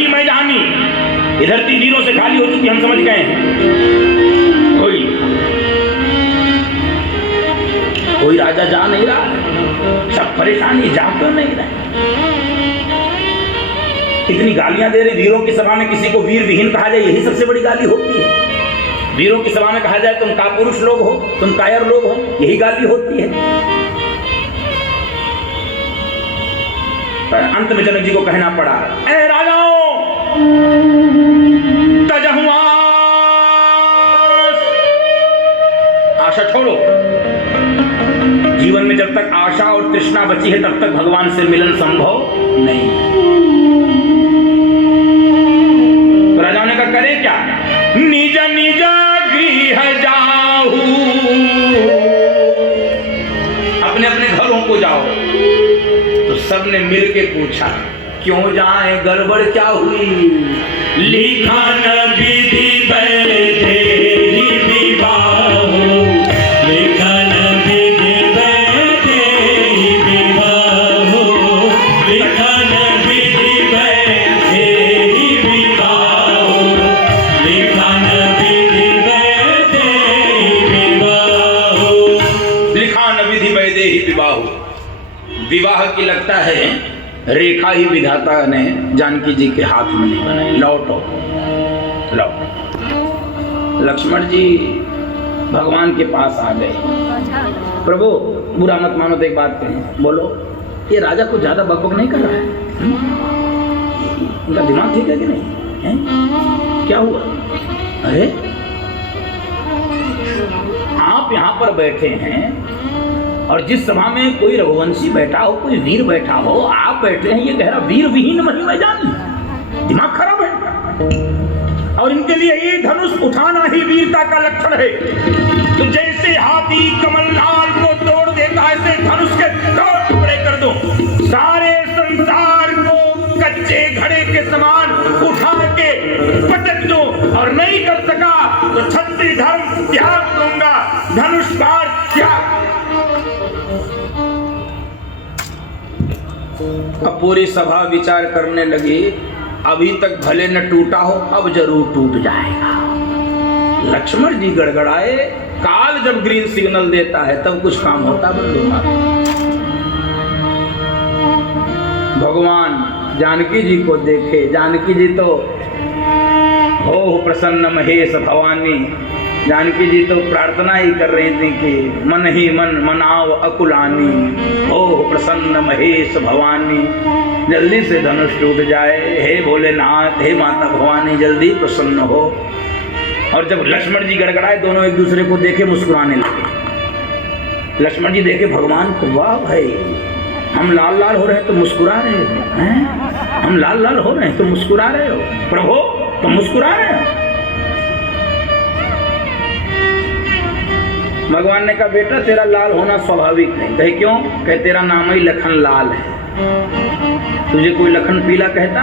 भरी मैदानी, ये धरती वीरों से खाली हो चुकी, हम समझ गए हैं। कोई राजा जा नहीं रहा, सब परेशानी, जा क्यों नहीं रहे? कितनी गालियां दे रहे वीरों की सभा में। किसी को वीर विहीन कहा जाए, यही सबसे बड़ी गाली होती है। वीरों की सभा में कहा जाए तुम कापुरुष लोग हो, तुम कायर लोग हो, यही गाली होती है। पर अंत में जनक जी को कहना पड़ा, ए राजाओं, तजहुआस, आशा छोड़ो। जीवन में जब तक आशा और तृष्णा बची है तब तक भगवान से मिलन संभव नहीं। तो राजाओं ने कहा करे क्या? निज निज गृह जाऊ, अपने अपने घरों को जाओ। तो सबने मिल के पूछा क्यों जाए, गड़बड़ क्या हुई? लिखा न विधि बैठे ही विवाह, लिखा न विधि बैठे ही विवाह, लिखा न विधि बैठे ही विवाह, लिखा न विधि बैठे ही विवाह, लिखा न विधि बैठे ही विवाह। विवाह की लगता है रेखा ही विधाता ने जानकी जी के हाथ में नहीं बनाई। लौटो लौटो। लक्ष्मण जी भगवान के पास आ गए। प्रभु बुरा मत मानो तो एक बात कहें, बोलो ये राजा को ज्यादा बकबक नहीं कर रहा है? उनका दिमाग ठीक है कि नहीं है? क्या हुआ? अरे आप यहाँ पर बैठे हैं और जिस सभा में कोई रघुवंशी बैठा हो, कोई वीर बैठा हो, आप बैठे हैं, ये कह रहा वीर विहीन मही मैदान। दिमाग खराब है। और इनके लिए ये धनुष उठाना ही वीरता का लक्षण है। तो जैसे हाथी कमलनाल को तोड़ देता है, ऐसे धनुष के दो टुकड़े कर दो, सारे संसार को कच्चे घड़े के समान उठा के पटक दो। और नहीं कर सका तो क्षत्रिय धर्म त्याग दूंगा, धनुष बाण त्याग। अब पूरी सभा विचार करने लगी, अभी तक भले न टूटा हो, अब जरूर टूट जाएगा। लक्ष्मण जी गड़गड़ाए। काल जब ग्रीन सिग्नल देता है तब कुछ काम होता बंधुआ। भगवान जानकी जी को देखे। जानकी जी तो हो प्रसन्न महेश भवानी। जानकी जी तो प्रार्थना ही कर रही थी कि मन ही मन मनाओ अकुलानी, हो प्रसन्न महेश भवानी, जल्दी से धनुष टूट जाए। हे भोलेनाथ, हे माता भवानी, जल्दी प्रसन्न हो। और जब लक्ष्मण जी गड़गड़ाए, दोनों एक दूसरे को देखे मुस्कुराने लगे। लक्ष्मण जी देखे भगवान को, वाह भाई, हम लाल लाल हो रहे हैं तो मुस्कुरा रहे हो, हम लाल लाल हो रहे हैं तो मुस्कुरा रहे हो, प्रभु तो मुस्कुरा रहे हो। भगवान ने कहा बेटा तेरा लाल होना स्वाभाविक नहीं। कहे क्यों? कहे तेरा नाम ही लखन लाल है। तुझे कोई लखन पीला कहता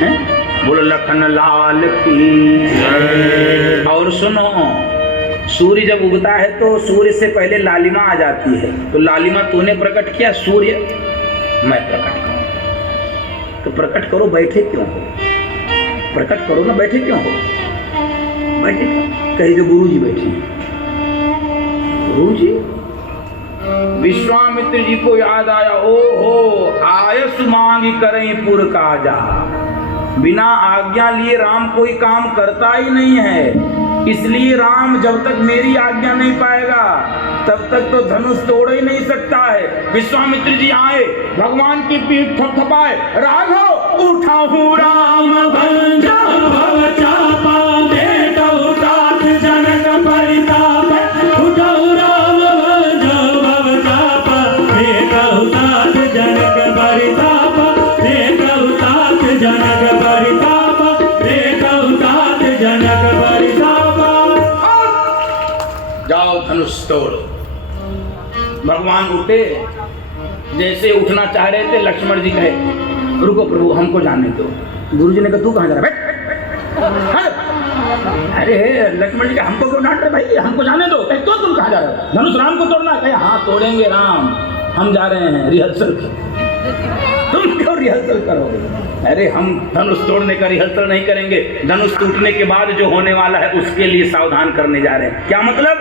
है? बोलो लखन लाल की। और सुनो, सूर्य जब उगता है तो सूर्य से पहले लालिमा आ जाती है। तो लालिमा तूने प्रकट किया, सूर्य मैं प्रकट करूं। तो प्रकट करो, बैठे क्यों हो? प्रकट करो ना, बैठे क्यों हो? बैठे क्यों? कहीं जो गुरु जी बैठे हैं। गुरु जी विश्वामित्र जी को याद आया, ओ हो आयस मांगी करई पुर काजा। बिना आज्ञा लिए राम कोई काम करता ही नहीं है। इसलिए राम जब तक मेरी आज्ञा नहीं पाएगा तब तक तो धनुष तोड़ ही नहीं सकता है। विश्वामित्र जी आए, भगवान की पीठ थपथपाए, राघव उठा हूँ राम भंजा भव चापा, बेटहु तात जनक परिताप, उठा हूँ राम भंजा भव चापा, बेटहु तात जनक परिताप, बेटहु तात जनक परिताप, बेटहु तात जनक परिताप। जाओ धनुष तोड़। भगवान उठे, जैसे उठना चाह रहे थे लक्ष्मण जी कहे रुको प्रभु हमको जाने दो। गुरु जी ने कहा तू कहाँ जा रहा है? अरे लक्ष्मण जी का हमको क्यों डांट रहे भाई, हमको जाने दो। कहे तो तुम कहाँ जा रहे हो? धनुष राम को तोड़ना। कहे हाँ तोड़ेंगे राम, हम जा रहे हैं रिहर्सल। तुम क्यों रिहर्सल करोगे? अरे हम धनुष तोड़ने का रिहर्सल नहीं करेंगे, धनुष टूटने के बाद जो होने वाला है उसके लिए सावधान करने जा रहे हैं। क्या मतलब?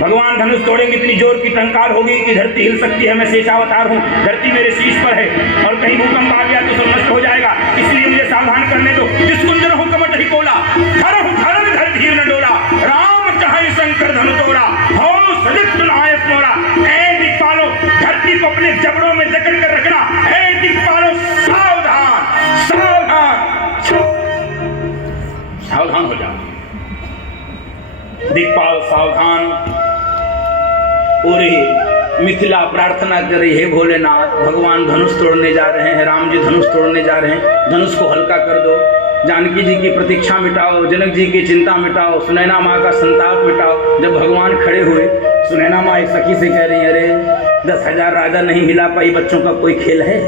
भगवान धनुष तोड़ेंगे, इतनी जोर की टंकार होगी कि धरती हिल सकती है। मैं शेषावतार हूँ, धरती मेरे शीश पर है और कहीं भूकंप आ गया तो सब नष्ट हो जाएगा, इसलिए मुझे सावधान करने दो। जिस कुंजर हो कमट ही कोला, धरम धरती न डोला, राम चाहे शंकर धनु तोड़ा, हो सदित सुन आयस मोरा। ऐ दिक्पालो, धरती को अपने जबड़ों में जकड़ कर रखना। ऐ दिक्पालो, सावधान सावधान सावधान हो जाओ। दिक्पाल सावधान। पूरी मिथिला प्रार्थना करे, हे भोलेनाथ, भगवान धनुष तोड़ने जा रहे हैं, राम जी धनुष तोड़ने जा रहे हैं, धनुष को हल्का कर दो, जानकी जी की प्रतीक्षा मिटाओ, जनक जी की चिंता मिटाओ, सुनैना माँ का संताप मिटाओ। जब भगवान खड़े हुए, सुनैना माँ एक सखी से कह रही, अरे 10,000 राजा नहीं हिला पाई, बच्चों का कोई खेल है?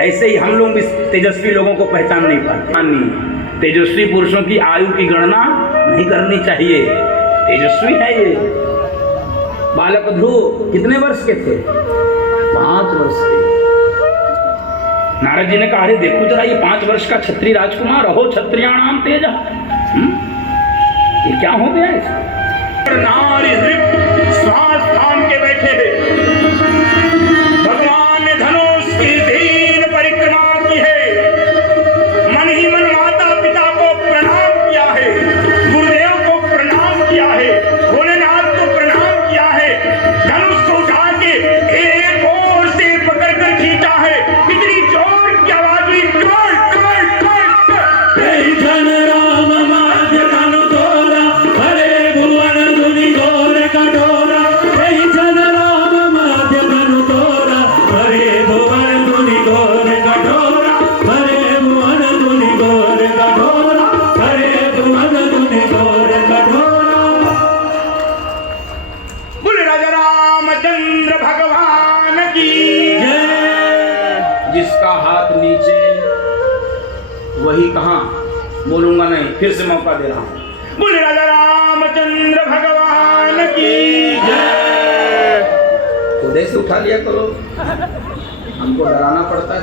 ऐसे ही हम लोग इस तेजस्वी लोगों को पहचान नहीं पाते। तेजस्वी पुरुषों की आयु की गणना नहीं करनी चाहिए, तेजस्वी है ये। बालक ध्रुव कितने वर्ष के थे? 5 वर्ष के। नारद जी ने कहा, अरे देखो जरा ये 5 वर्ष का क्षत्रिय राजकुमार, अहो क्षत्रियाणाम तेजा, ये क्या हो गया इसको? नारी श्वास थाम के बैठे हैं। भगवान ने धनुष की दीन परिक्रमा की है, मन ही मन माता पिता को प्रणाम किया है, गुरुदेव को प्रणाम किया है, भोलेनाथ को प्रणाम किया है, धनुष को उठा के एक ओर से पकड़ कर खींचा है। इतनी जोर की आवाज हुई, टोल टोल टोल। जय जन राम माध्य धनु तोरा, हरे भुवन धुनि घोर कठोरा। जय जन राम माध्य धनु तोरा, हरे भुवन धुनि घोर कठोरा, हरे भुवन धुनि घोर कठोरा, हरे भुवन धुनि घोर कठोरा। बोले राजा रामचंद्र भगवान की जय। जिसका हाथ नीचे वही कहाँ, बोलूंगा नहीं, फिर से मौका दे रहा हूं। बोले राजा रामचंद्र भगवान की जय। खुदे से उठा लिया करो, हमको डराना पड़ता है।